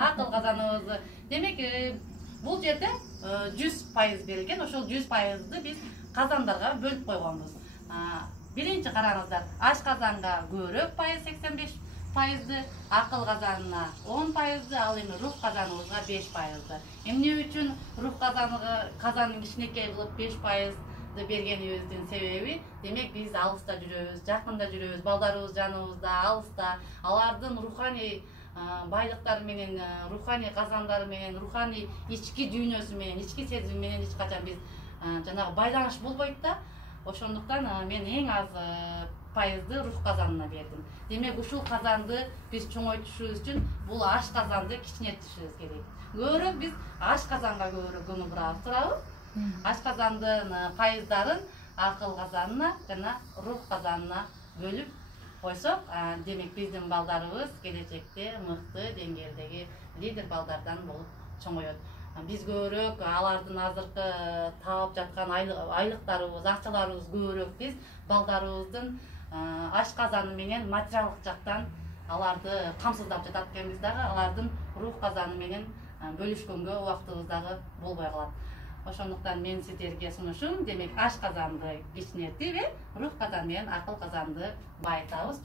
акыл казаныбызды. Демек, бул жерде 100% берилген. Ошол 100%ды биз казандарга бөлүп койгонбуз. Биринчи караңыздар, аш казанга көбүрөөк пайыз 85%, акыл казанына 10%, ал эми рух казаныбызга 5%. Эмне үчүн рух казанын кичинекей кылып 5%ды бергенибиздин себеби, демек биз алыста жүрөбүз, жакында жүрөбүз, балдарыбыз жаныбызда, алыста, алардын руханий байлыктары менен, руханий казандары менен, руханий ички дүйнөсү менен, ички сезими менен эч качан биз жанагы байланыш болбойт да. Ошондуктан мен эң аз пайызды рух казанына бердим. Демек, ушул казанды биз чоңойтушубуз үчүн бул аш казанды кичинетишибиз керек. Көбүрөөк биз аш казанга көбүрөөк көңүл бурабыз, туурабы? Аш казандын пайыздарын акыл казанына жана рух казанына бөлүп койсок, демек биздин балдарыбыз келечекте мыкты деңгээлдеги лидер балдардан болуп чоңоет. Биз көбүрөөк алардын азыркы таап жаткан айлыктарыбыз, акчаларыбыз көбүрөөк биз балдарыбыздын аш казаны менен материалдык жактан аларды камсыздап жатат экенбиз дагы, алардын рух казаны менен бөлүшкөнгө убактыбыз дагы болбой калат. Ошондуктан мен сиздерге сунушум, демек аш казанды кичинетип, рух казаны менен акыл казанды байытабыз.